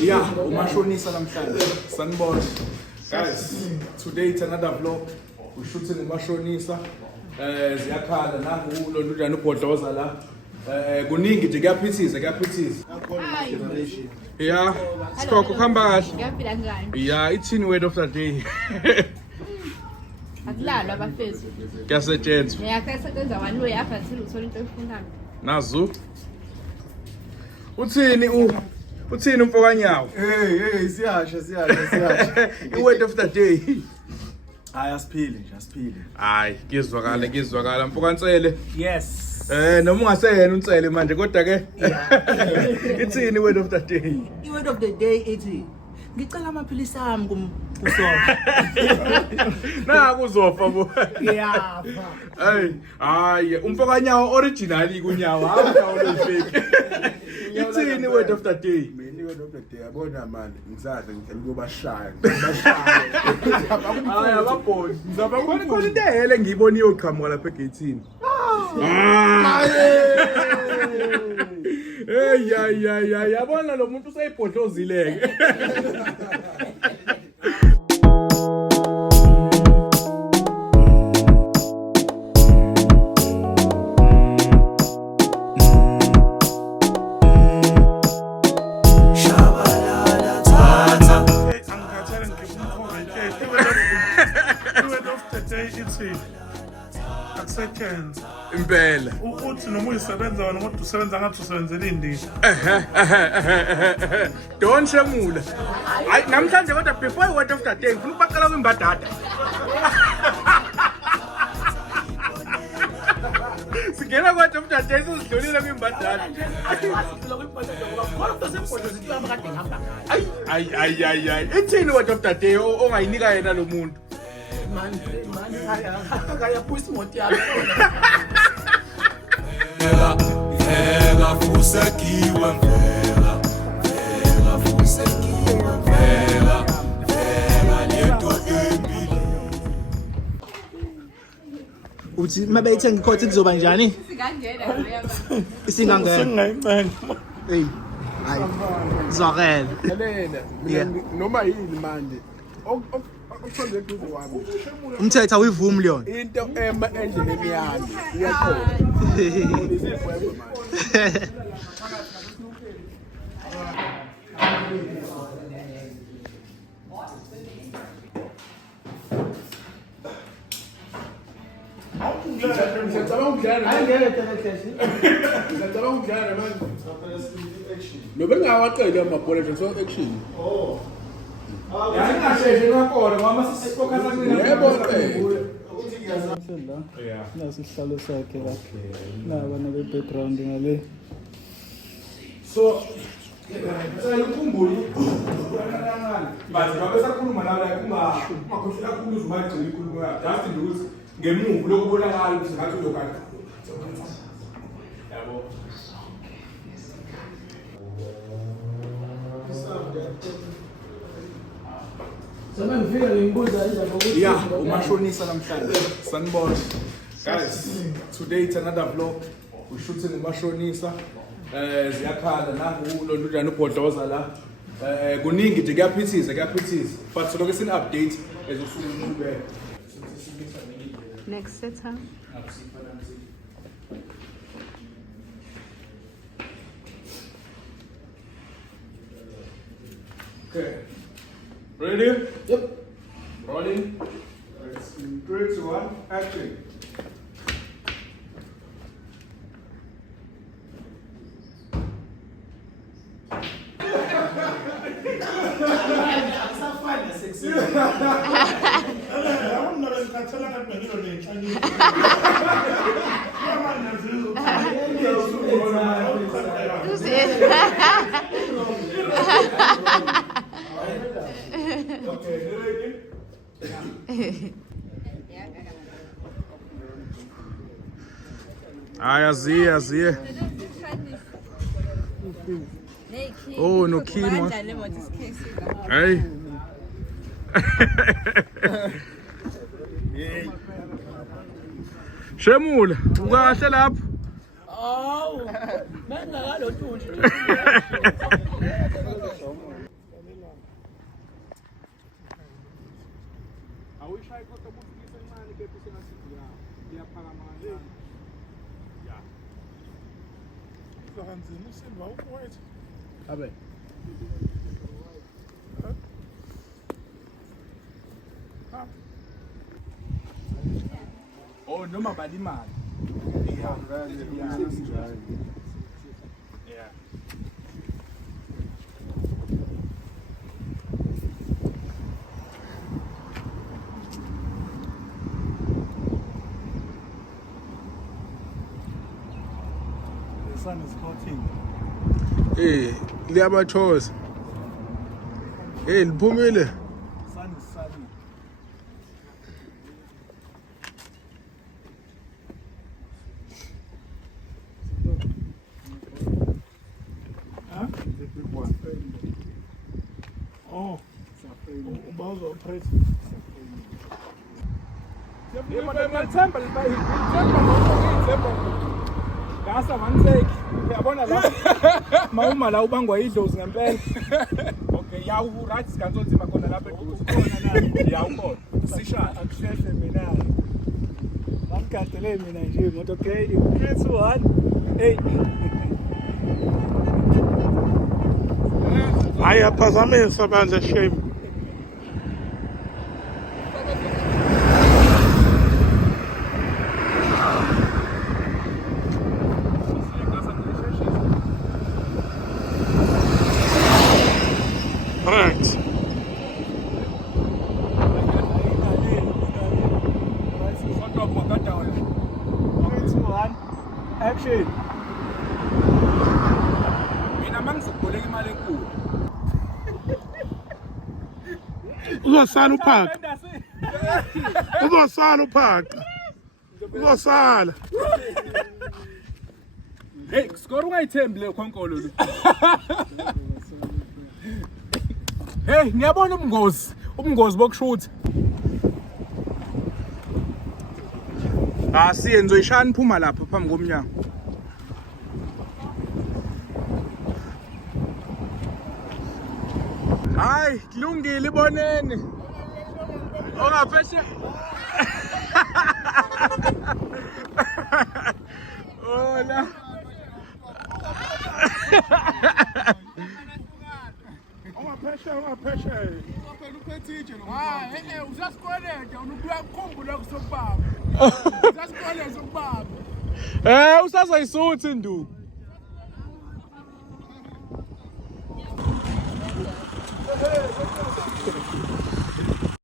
Yeah, umashonisa namhlanje. Sanibona. Guys, today it's another vlog. We're shooting umashonisa. Ziyakhala nangu lo njani ubhodloza la. Kuningi nje kuyaphithiza. Yeah, Skoko khamba kahle. Ngiyaphila njani? Yeah, ithini word of the day. Akulalwa abafethu. Kuyasetshenzwa. Ngiyasebenza one way after till uthola into oyifunayo. Nazu. Uthini umfokanyawo? Hey, siyasha. I-word of the day. Hayi asiphile. Hayi, ngizwakala mfokansele. Yes. Noma ungaseyena unsele manje kodwa ke ithini word of the day? I-word of the day ithi ngicela amaphilisi ami kusofa. Kuzofa bo. Ngiyafa. Hayi, umfokanyawo original kunyawo, hawu lo fake. Ithini word of the day? Mina i-word of the day yabona manje ngisadla ngithanda ukubashaya. Hayi ababhoni. Ngizaba khona into ehele ngiyibona iyoqhamuka lapha egate-ini. Hey yabona lo muntu useyibhodlozileke. Acceptance. Impela. Uthi noma uyisebenza wena kodwa usebenza ngathi usebenzela indini. Don Shemula. Hayi namhlanje kodwa before i-word of the day ngifuna ukubaqala kwimbadada. Singena kwa-word of the day sisidlulile kwimbadada. Ayi. Ithini i-word of the day ongayinika yena lo muntu? Manje akayaphuyisa imoto yami. Vega fusekiwe vega fusekiwe vega lento embi. Uthi mabeyithenga ikhothi kuzoba njani? Singangena leyo. Isingangena. Sengayicela. Hey. Hayi. Zwakela. Mina noma yini manje. Okuthonde eduze wami. Umthetho awuyivumi leyo. Into ema endleleni yami iyakhona. Nobengawaqeda amabhola nje so action. Yayingasheshe ngakona ngoba sisifocus Yebo Nasihlalo sakhe la. Nabana be-background ngale. So ukhumbule bathi ngabe sakhuluma nawe la ungakhohlwa kakhulu uzumagcina ikhulumo yakho just nje ukuthi ngemuva lokubonakala ukuthi ngathi uyokala yabo yeah umashonisa namhlanje sanibona guys today it's another vlog we're shooting umashonisa ziyakhala nangu lo njani ubhodloza la kuningi nje kuyaphithiza but lokho sin update ezosuku uqhubeka Next setup. Okay. Ready? Yep. Rolling. Let's 3, 2, 1, action. Aziye. Oh, no kimo. Hey. Shemula, ukahle lapho? Awu, benga ngalo thunje. Awuyishayi kodwa ubufikisa encane kepha usengathi iyaphakama kancane. Ya. Kanzima uSilva ukwethu. Abe. Oh, noma balimali. Yeah. The sun is hotting. Hey, liyabathoza. Hey, liphumile. Sun is sunny. The big one. Oh, uba uzopress. Ngiyalithemba ngasa one-take. Uyabona la mawuma la ubangwa idlozi ngempela. Okay, yawu right sikanzonzima khona lapha eduze. Yawu khona. Sishaya. Akusheshe mina. Ngamkhathalele mina nje ngoba okay, 3 2 1. Hey. Hayi aphazamisa bandla shame. Right. Action. Mina mangiziboleka imali enkulu. Uzosala uphaka. Uzosala uphaka. Uzosala. Hey, skoro ungayithembi le khonkolo lo. Hey, ngiyabona ubungozi bokushutha. Siye nizoyishana iphuma lapha phambi komnyango. Hayi, kulungile iboneni. Ongapheshe. Hola. Ungapheshe. Usasikoleka unubuya ukukhumbula kusokubaba. Usasikoleka sokubaba. Usazoyisuthi ndu. Hey,